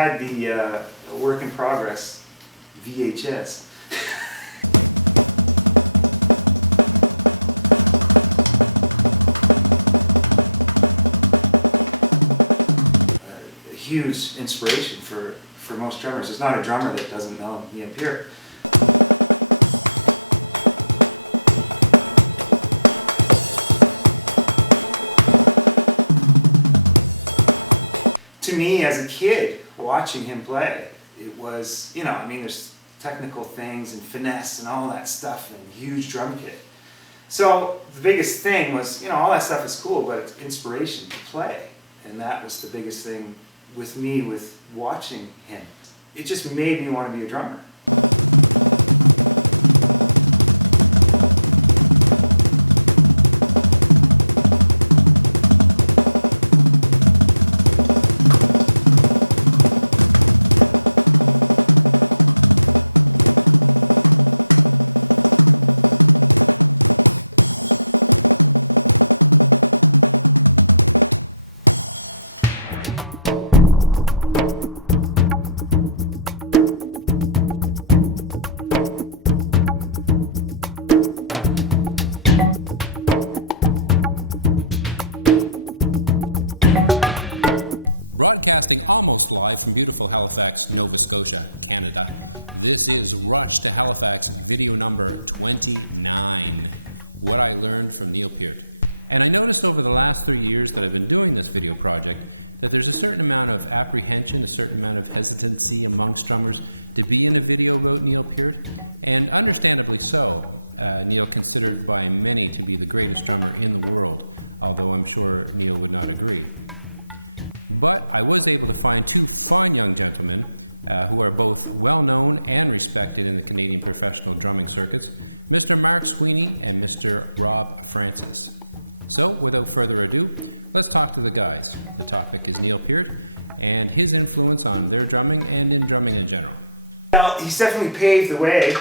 had the work in progress VHS. A huge inspiration for most drummers. There's not a drummer that doesn't know Neil Peart. To me, as a kid, watching him play, it was, you know, I mean, there's technical things and finesse and all that stuff and huge drum kit. So the biggest thing was, you know, all that stuff is cool, but it's inspiration to play. And that was the biggest thing with me with watching him. It just made me want to be a drummer. Broadcasting almost live from beautiful Halifax, Nova Scotia, Canada. This is Rush to Halifax video number 29. What I learned from Neil Peart. And I noticed over the last 3 years that I've been doing this video project that there's a certain amount of apprehension, a certain amount of hesitancy amongst drummers to be in a video about Neil Peart. And understandably so. Neil considered by many to be the greatest drummer in the world, although I'm sure Neil would not agree. But I was able to find two fine young gentlemen who are both well known and respected in the Canadian professional drumming circuits, Mr. Mark Sweeney and Mr. Rob Francis. So without further ado, let's talk to the guys. The topic is Neil Peart and his influence on their drumming and in drumming in general. Well, he's definitely paved the way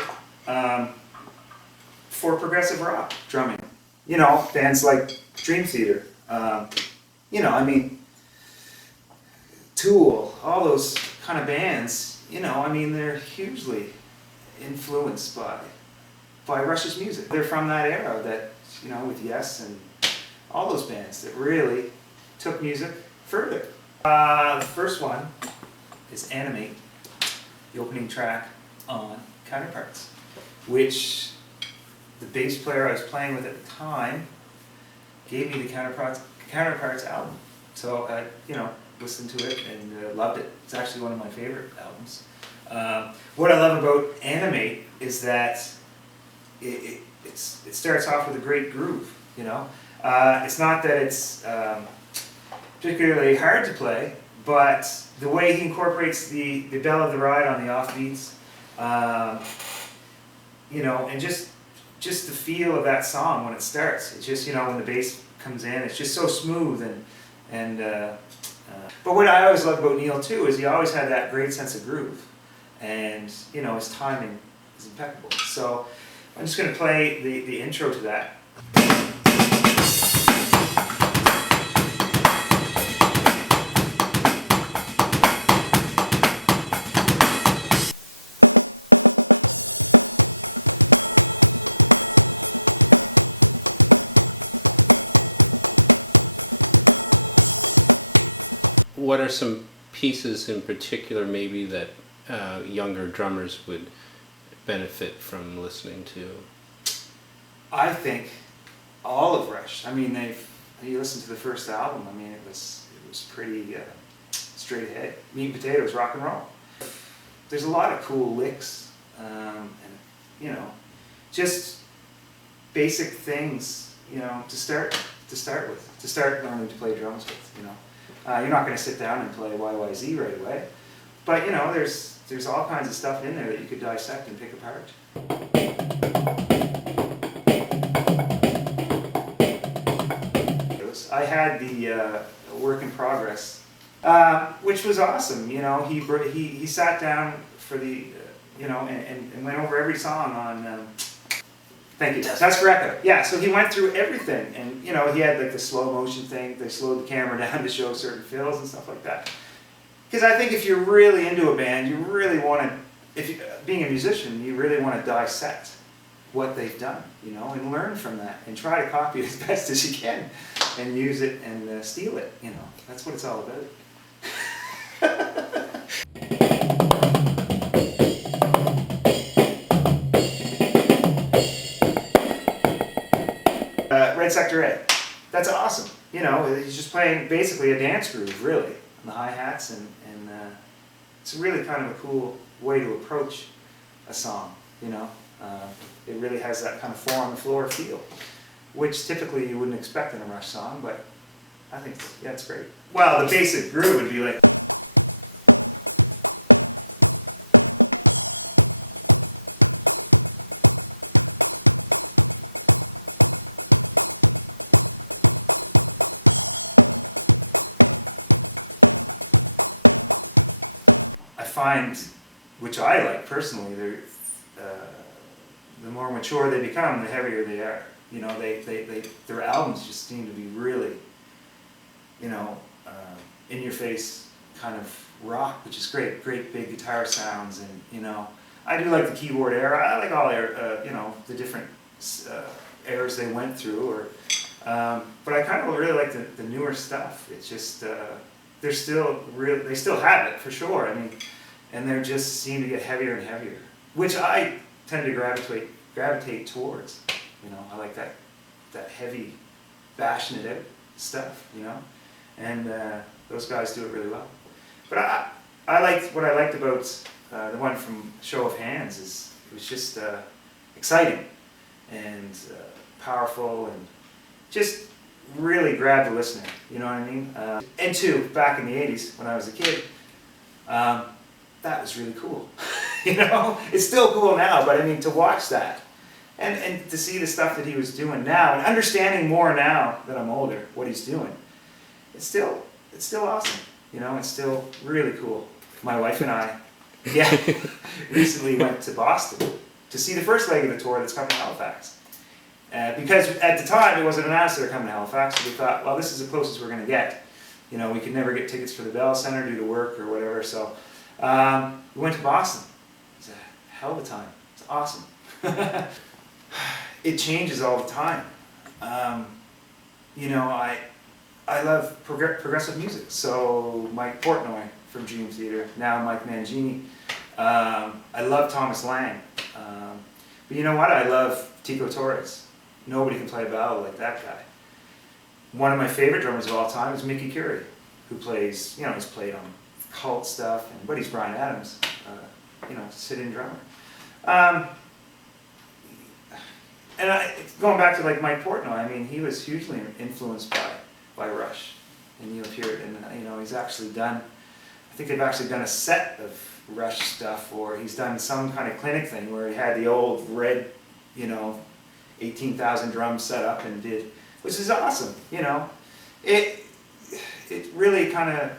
for progressive rock drumming. You know, bands like Dream Theater, you know, I mean, Tool, all those kind of bands, you know, I mean, they're hugely influenced by Rush's music. They're from that era that, you know, with Yes and all those bands that really took music further. The first one is Animate, the opening track on Counterparts, which the bass player I was playing with at the time gave me the Counterparts album. So, you know, listened to it and loved it. It's actually one of my favorite albums. What I love about Animate is that it starts off with a great groove, you know. It's not that it's particularly hard to play, but the way he incorporates the bell of the ride on the offbeats, you know, and just the feel of that song when it starts. It's just, you know, when the bass comes in, it's just so smooth but what I always loved about Neil too is he always had that great sense of groove, and you know, his timing is impeccable. So I'm just going to play the intro to that. What are some pieces in particular maybe that younger drummers would benefit from listening to? I think all of Rush. I mean, you listen to the first album, I mean, it was pretty straight ahead. Meat and potatoes, rock and roll. There's a lot of cool licks, and you know, just basic things, you know, to start learning to play drums with, you know. You're not going to sit down and play YYZ right away, but you know, there's all kinds of stuff in there that you could dissect and pick apart. I had the work in progress, which was awesome. You know, he sat down for the, you know, and went over every song on. Thank you. That's correct. Yeah, so he went through everything, and you know, he had like the slow motion thing. They slowed the camera down to show certain fills and stuff like that. Because I think if you're really into a band, you really want to, being a musician, you really want to dissect what they've done, you know, and learn from that, and try to copy it as best as you can, and use it and steal it, you know. That's what it's all about. Red Sector A. That's awesome. You know, he's just playing basically a dance groove, really, on the hi-hats, and it's really kind of a cool way to approach a song, you know. It really has that kind of four-on-the-floor feel, which typically you wouldn't expect in a Rush song, but I think, yeah, it's great. Well, the basic groove would be like... find, which I like personally, the more mature they become, the heavier they are. You know, their albums just seem to be really, you know, in your face kind of rock, which is great. Great big guitar sounds, and you know, I do like the keyboard era. I like all you know, the different eras they went through, or but I kind of really like the newer stuff. It's just they're still real. They still have it for sure. I mean. And they just seem to get heavier and heavier, which I tend to gravitate towards. You know, I like that heavy, bashing it out stuff. You know, and those guys do it really well. But I liked what I liked about the one from Show of Hands is it was just exciting and powerful, and just really grabbed the listener. You know what I mean? And two, back in the '80s when I was a kid. That was really cool. You know, it's still cool now, but I mean, to watch that and to see the stuff that he was doing now, and understanding more now that I'm older what he's doing, it's still awesome. You know, it's still really cool. My wife and I, yeah, recently went to Boston to see the first leg of the tour that's coming to Halifax. Because at the time it wasn't announced they were coming to Halifax, so we thought, well, this is the closest we're going to get. You know, we could never get tickets for the Bell Center due to work or whatever, so. We went to Boston. It was a hell of a time. It's awesome. It changes all the time. You know, I love progressive music. So Mike Portnoy from Dream Theater, now Mike Mangini. I love Thomas Lang. But you know what? I love Tico Torres. Nobody can play a ballad like that guy. One of my favorite drummers of all time is Mickey Curry, who plays, you know, he's played on Cult stuff, but he's Bryan Adams, you know, sit-in drummer. And going back to like Mike Portnoy, I mean, he was hugely influenced by Rush and Neil Peart, and you know, he's actually done, I think they've actually done a set of Rush stuff, or he's done some kind of clinic thing where he had the old red, you know, 18,000 drums set up and did, which is awesome, you know. It really kind of,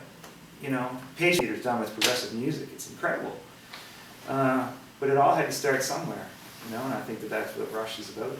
you know, Page Theater's done with progressive music. It's incredible. But it all had to start somewhere, you know, and I think that's what Rush is about.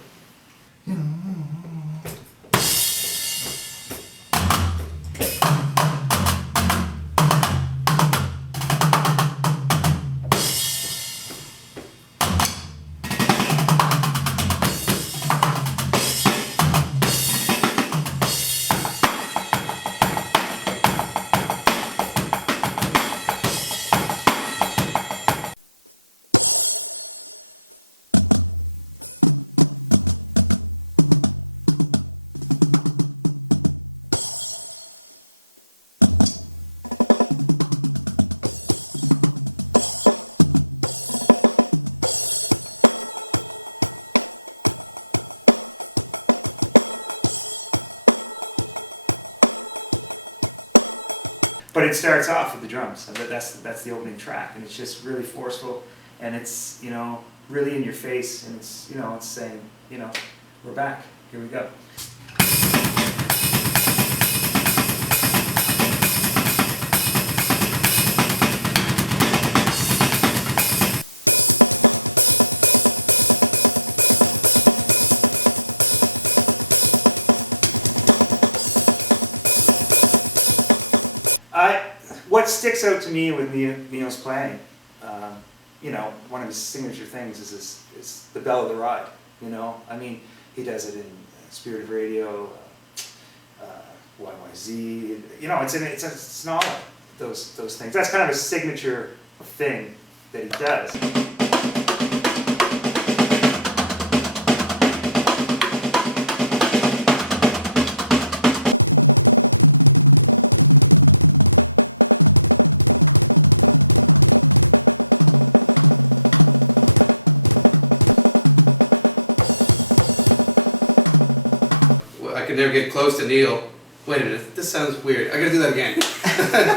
But it starts off with the drums. That's the opening track, and it's just really forceful, and it's, you know, really in your face, and it's, you know, it's saying, you know, we're back. Here we go. What's sticks out to me with Neil's playing. You know, one of his signature things is the Bell of the Ride. You know, I mean, he does it in Spirit of Radio, YYZ. You know, it's in all those things. That's kind of a signature thing that he does. Never get close to Neil. Wait a minute, this sounds weird. I gotta do that again.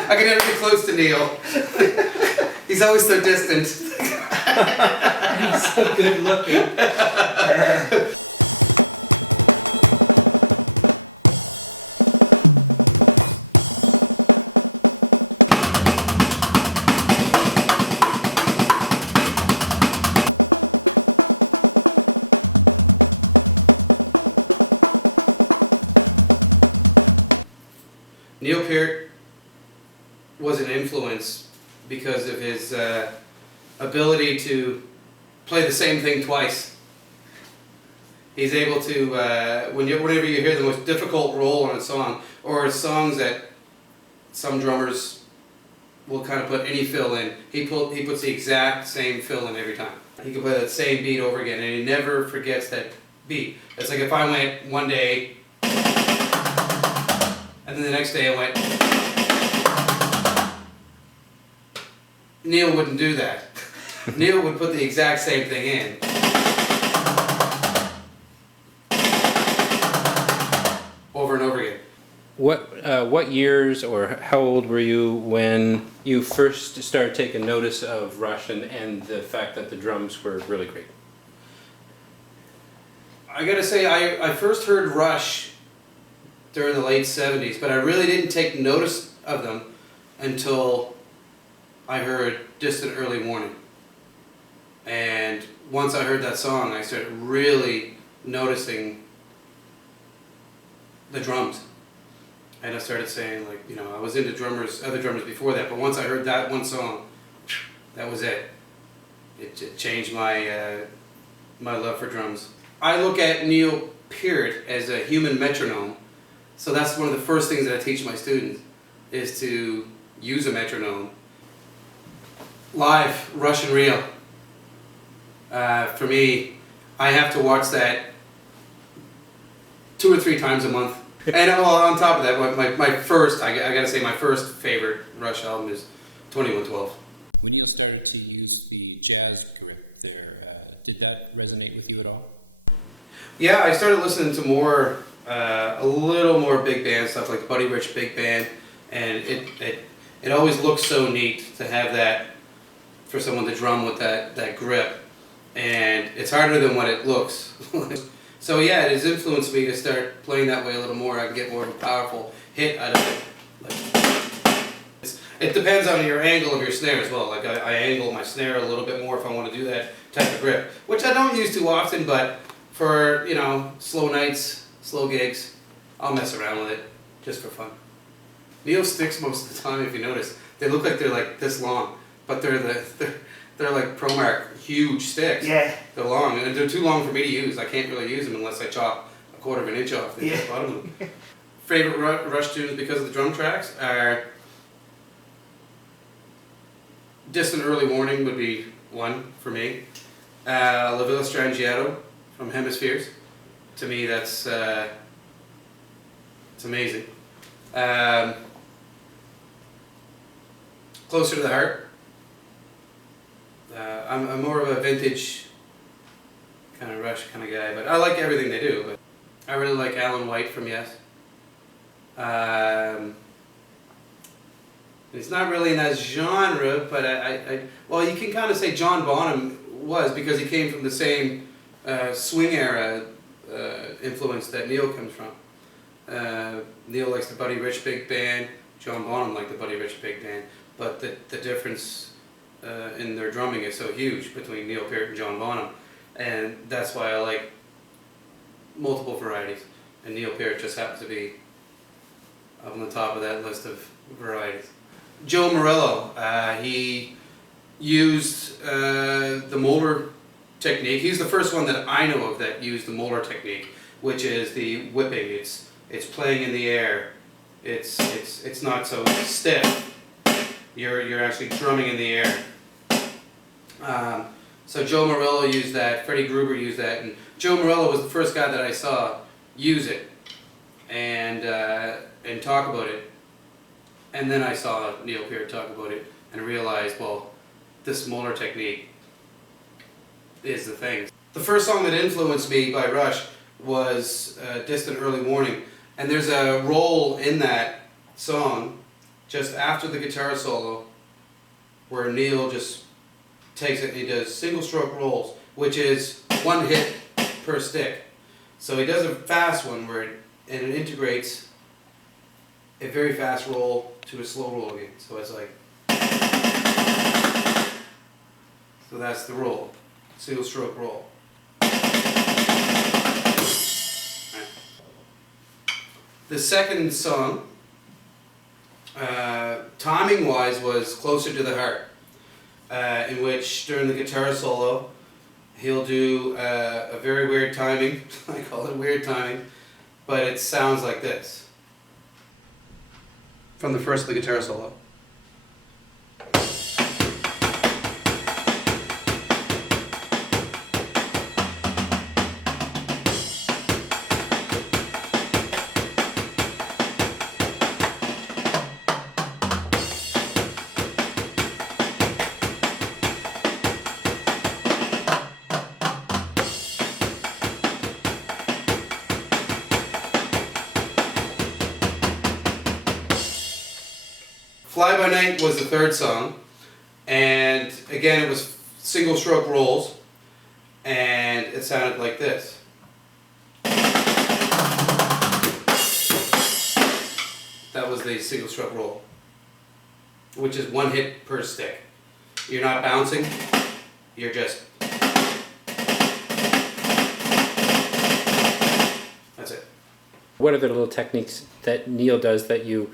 I can never get close to Neil. He's always so distant. He's so good looking. Neil Peart was an influence because of his ability to play the same thing twice. He's able to, whenever you hear the most difficult roll on a song, or songs that some drummers will kind of put any fill in, he puts the exact same fill in every time. He can play that same beat over again, and he never forgets that beat. It's like if I went one day, and then the next day I went, Neil wouldn't do that. Neil would put the exact same thing in. Over and over again. What years or how old were you when you first started taking notice of Rush and the fact that the drums were really great? I gotta say, I first heard Rush during the late 70s, but I really didn't take notice of them until I heard Distant Early Warning. And once I heard that song, I started really noticing the drums. And I started saying, like, you know, I was into other drummers before that, but once I heard that one song, that was it. It changed my my love for drums. I look at Neil Peart as a human metronome. So that's one of the first things that I teach my students, is to use a metronome. Live, Rush and Reel. For me, I have to watch that 2 or 3 times a month. And on top of that, my first, I gotta say, my first favorite Rush album is 2112. When Neil started to use the jazz grip there, did that resonate with you at all? Yeah, I started listening to more, a little more big band stuff, like Buddy Rich Big Band, and it always looks so neat to have that, for someone to drum with that grip, and it's harder than what it looks. So yeah, it has influenced me to start playing that way a little more. I can get more of a powerful hit out of it. It depends on your angle of your snare as well. Like I angle my snare a little bit more if I want to do that type of grip, which I don't use too often, but for, you know, slow nights, slow gigs, I'll mess around with it just for fun. Neil sticks most of the time, if you notice. They look like they're like this long, but they're like ProMark huge sticks. Yeah. They're long, and they're too long for me to use. I can't really use them unless I chop a 1/4 inch off the bottom of them. Favorite Rush tunes because of the drum tracks are Distant Early Warning would be one for me. La Villa Strangiato from Hemispheres. To me, that's it's amazing. Closer to the Heart. I'm more of a vintage kind of Rush kind of guy, but I like everything they do. But I really like Alan White from Yes. It's not really in that genre, but well, you can kind of say John Bonham was, because he came from the same swing era influence that Neil comes from. Neil likes the Buddy Rich Big Band. John Bonham liked the Buddy Rich Big Band, but the difference in their drumming is so huge between Neil Peart and John Bonham, and that's why I like multiple varieties. And Neil Peart just happens to be up on the top of that list of varieties. Joe Morello. He used the Moeller technique. He's the first one that I know of that used the Moeller technique, which is the whipping. It's playing in the air. It's not so stiff. You're actually drumming in the air. So Joe Morello used that. Freddie Gruber used that, and Joe Morello was the first guy that I saw use it and talk about it. And then I saw Neil Peart talk about it and realized, well, this Moeller technique is the thing. The first song that influenced me by Rush was Distant Early Morning, and there's a roll in that song just after the guitar solo where Neil just takes it and he does single stroke rolls, which is one hit per stick. So he does a fast one where it integrates a very fast roll to a slow roll again. So it's like, so that's the roll, single stroke roll. Right. The second song, timing wise, was Closer to the Heart, in which during the guitar solo he'll do a very weird timing. I call it weird timing, but it sounds like this. From the first of the guitar solo. Fly By Night was the third song, and again it was single stroke rolls, and it sounded like this. That was the single stroke roll, which is one hit per stick. You're not bouncing, you're just... That's it. What are the little techniques that Neil does that you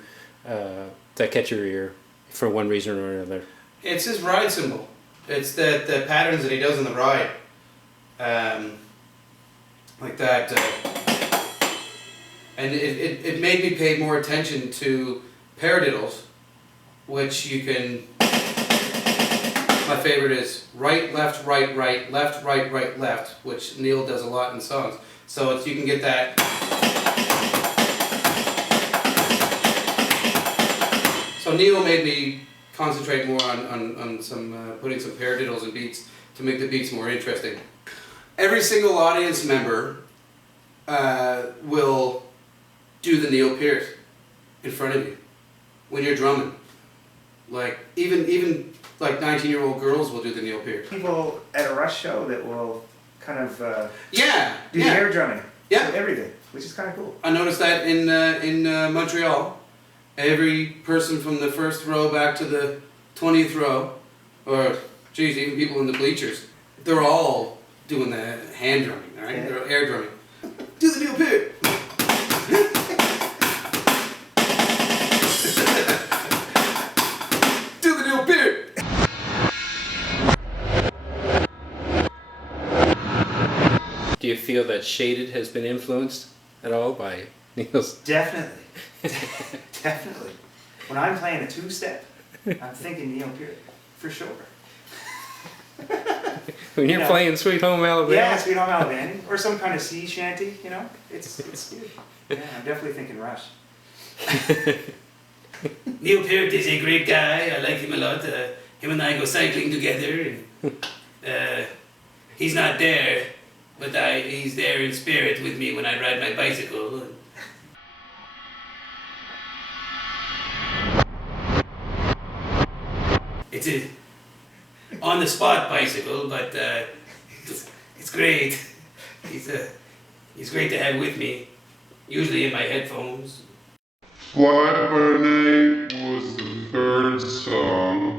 that catch your ear for one reason or another? It's his ride cymbal. It's the patterns that he does in the ride. Like that. And it made me pay more attention to paradiddles, which you can... My favorite is right, left, right, right, left, right, right, left, which Neil does a lot in songs. So you can get that... So Neil made me concentrate more on some putting some paradiddles and beats to make the beats more interesting. Every single audience member will do the Neil Peart in front of you when you're drumming. Like even like 19-year-old girls will do the Neil Peart. People at a Rush show that will kind of do Yeah. the air drumming. Yeah. So everything, which is kind of cool. I noticed that in Montreal. Every person from the first row back to the 20th row, or geez, even people in the bleachers, they're all doing the hand drumming, right? Yeah. They're air drumming. Do the Neil Peart. Do the Neil Peart. Do you feel that Shaded has been influenced at all by Neil's? Definitely. Definitely. When I'm playing a two-step, I'm thinking Neil Peart, for sure. When you're playing Sweet Home Alabama? Yeah, Sweet Home Alabama, or some kind of sea shanty, you know? It's good. Yeah, I'm definitely thinking Rush. Neil Peart is a great guy. I like him a lot. Him and I go cycling together. And, he's not there, but he's there in spirit with me when I ride my bicycle. It's a on-the-spot bicycle, but it's great. He's great to have with me, usually in my headphones. Fly By Night was the third song.